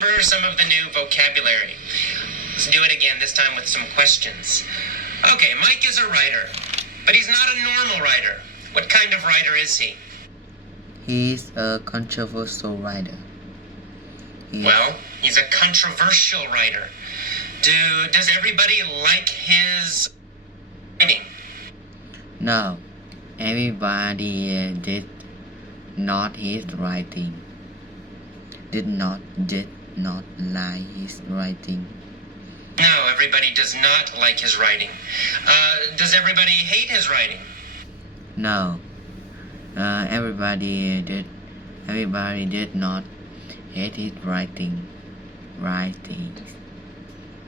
For some of the new vocabulary. Let's do it again, this time with some questions. Okay, Mike is a writer, but he's not a normal writer. What kind of writer is he? He's a controversial writer. Well, he's a controversial writer. Does everybody like his writing? No, everybody did not his writing. Did not like his writing. No, everybody does not like his writing. Does everybody hate his writing? No, everybody did not hate his writing.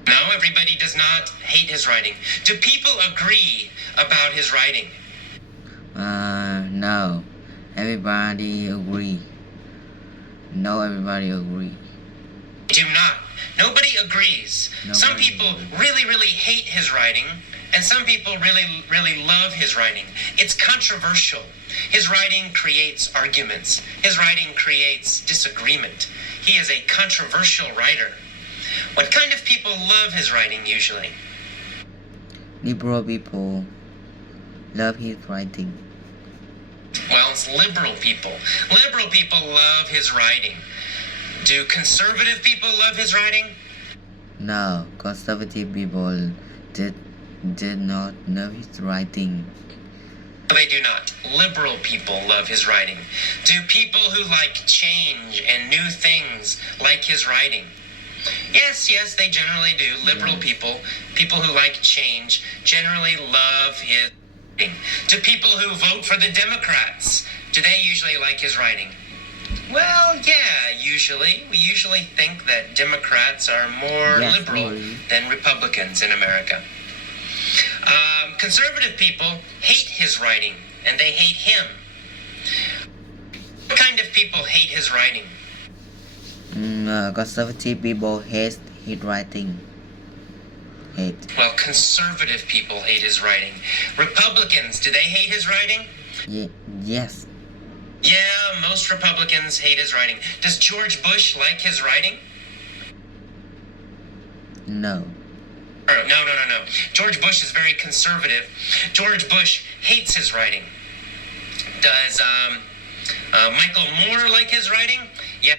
No, everybody does not hate his writing. Do people agree about his writing? No, everybody agree. No, everybody agree. Do not. Nobody agrees. Some people really hate his writing, and some people really love his writing. It's controversial. His writing creates arguments. His writing creates disagreement. He is a controversial writer. What kind of people love his writing usually? Liberal people love his writing. Well, it's liberal people. Liberal people love his writing. Do conservative people love his writing? No, conservative people did not love his writing. They do not. Liberal people love his writing. Do people who like change and new things like his writing? Yes, they generally do. Liberal people who like change, generally love his writing. Do people who vote for the Democrats, do they usually like his writing? Well, yeah, usually. We usually think that Democrats are more liberal than Republicans in America. Conservative people hate his writing, and they hate him. What kind of people hate his writing? Conservative people hate his writing. Well, conservative people hate his writing. Republicans, do they hate his writing? Yes. Yeah, most Republicans hate his writing. Does George Bush like his writing? No. No. George Bush is very conservative. George Bush hates his writing. Does Michael Moore like his writing? Yeah.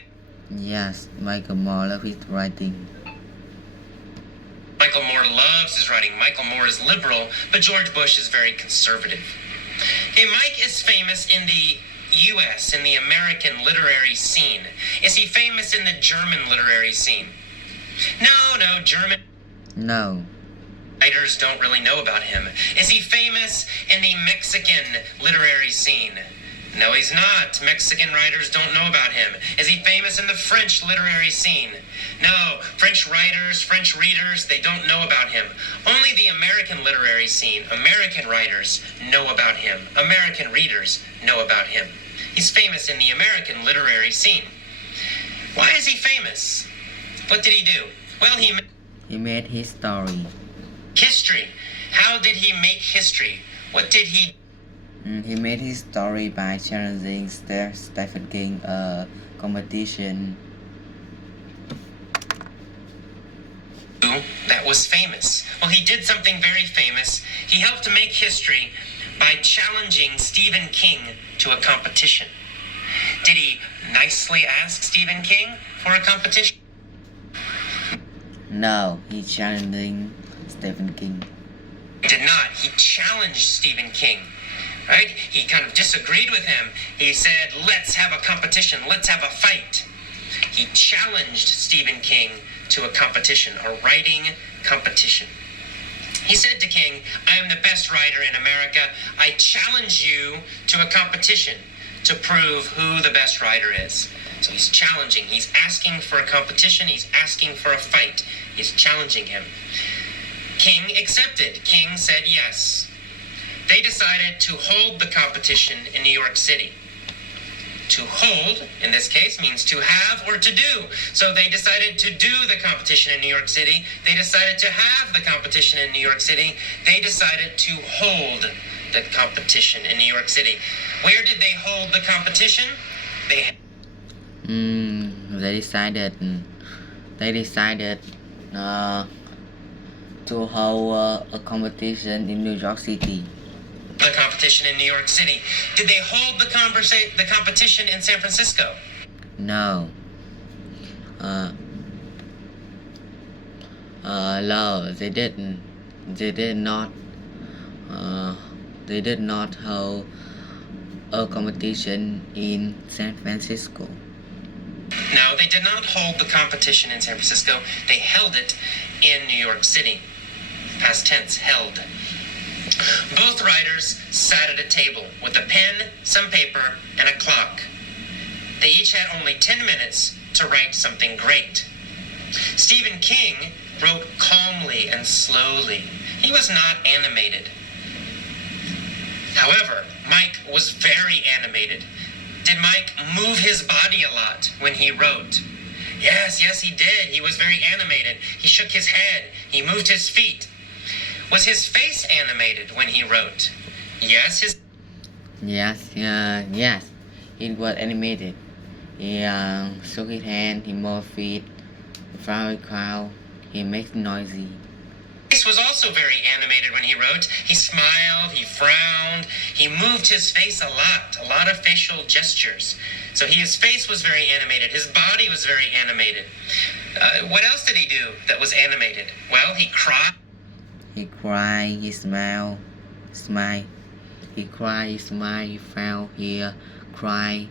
Yes, Michael Moore loves his writing. Michael Moore loves his writing. Michael Moore is liberal, but George Bush is very conservative. Okay, Mike is famous in the U.S., in the American literary scene. Is he famous in the German literary scene? No, German writers don't really know about him. Is he famous in the Mexican literary scene? No, he's not. Mexican writers don't know about him. Is he famous in the French literary scene? No, French writers, French readers, they don't know about him. Only the American literary scene, American writers know about him. American readers know about him. He's famous in the American literary scene. Why is he famous? What did he do? Well, he made history. History. How did he make history? What did he do? He made his story by challenging Stephen King competition. That was famous. Well, he did something very famous. He helped to make history by challenging Stephen King to a competition. Did he nicely ask Stephen King for a competition? No, he challenging Stephen King. He did not. He challenged Stephen King. Right? He kind of disagreed with him. He said, let's have a competition. Let's have a fight. He challenged Stephen King to a competition, a writing competition. He said to King, I am the best writer in America. I challenge you to a competition to prove who the best writer is. So he's challenging. He's asking for a competition. He's asking for a fight. He's challenging him. King accepted. King said yes. They decided to hold the competition in New York City. To hold, in this case, means to have or to do. So they decided to do the competition in New York City. They decided to have the competition in New York City. They decided to hold the competition in New York City. Where did they hold the competition? They they decided to hold a competition in New York City. The competition in New York City. Did they hold the competition in San Francisco? No. No, they didn't. They did not. They did not hold a competition in San Francisco. No, they did not hold the competition in San Francisco. They held it in New York City. Past tense, held. Both writers sat at a table with a pen, some paper, and a clock. They each had only 10 minutes to write something great. Stephen King wrote calmly and slowly. He was not animated. However, Mike was very animated. Did Mike move his body a lot when he wrote? Yes, he did. He was very animated. He shook his head. He moved his feet. Was his face animated when he wrote? Yes, Yes, it was animated. He shook his hand, he moved feet, very crowd, he makes noisy. His face was also very animated when he wrote. He smiled, he frowned, he moved his face a lot of facial gestures. So his face was very animated. His body was very animated. What else did he do that was animated? Well, he cried. He cried, he smiled, smile. He cried, he smiled, he fell, he cried.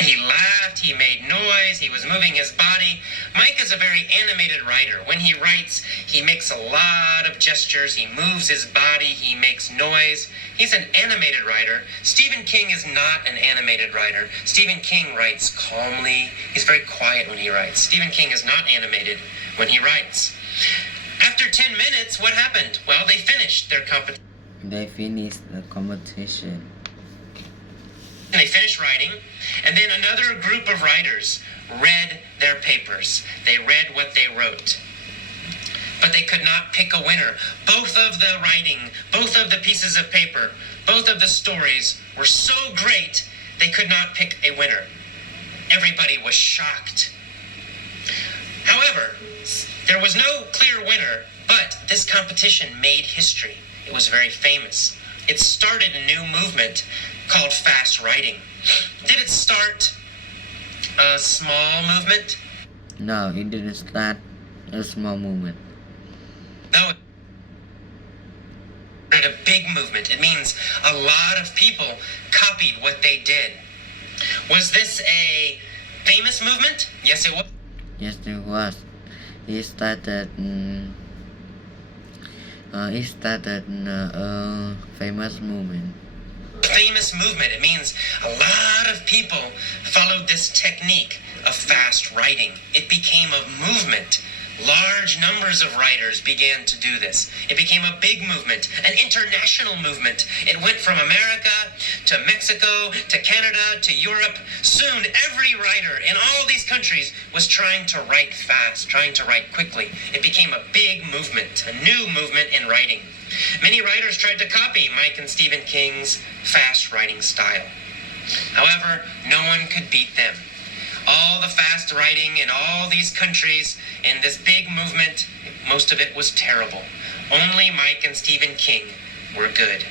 He laughed, he made noise, he was moving his body. Mike is a very animated writer. When he writes, he makes a lot of gestures, he moves his body, he makes noise. He's an animated writer. Stephen King is not an animated writer. Stephen King writes calmly. He's very quiet when he writes. Stephen King is not animated when he writes. After 10 minutes, what happened? Well, they finished their competition. They finished the competition. They finished writing, and then another group of writers read their papers. They read what they wrote. But they could not pick a winner. Both of the writing, both of the pieces of paper, both of the stories were so great, they could not pick a winner. Everybody was shocked. However, there was no clear winner, but this competition made history. It was very famous. It started a new movement called fast writing. Did it start a small movement? No, it didn't start a small movement. No, it started a big movement. It means a lot of people copied what they did. Was this a famous movement? Yes, it was. Yes, it was. It started a famous movement. Famous movement. It means a lot of people followed this technique of fast writing. It became a movement. Large numbers of writers began to do this. It became a big movement, an international movement. It went from America to Mexico to Canada to Europe. Soon, every writer in all these countries was trying to write fast, trying to write quickly. It became a big movement, a new movement in writing. Many writers tried to copy Mike and Stephen King's fast writing style. However, no one could beat them. All the fast writing in all these countries in this big movement, most of it was terrible. Only Mike and Stephen King were good.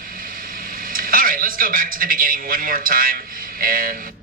All right, let's go back to the beginning one more time and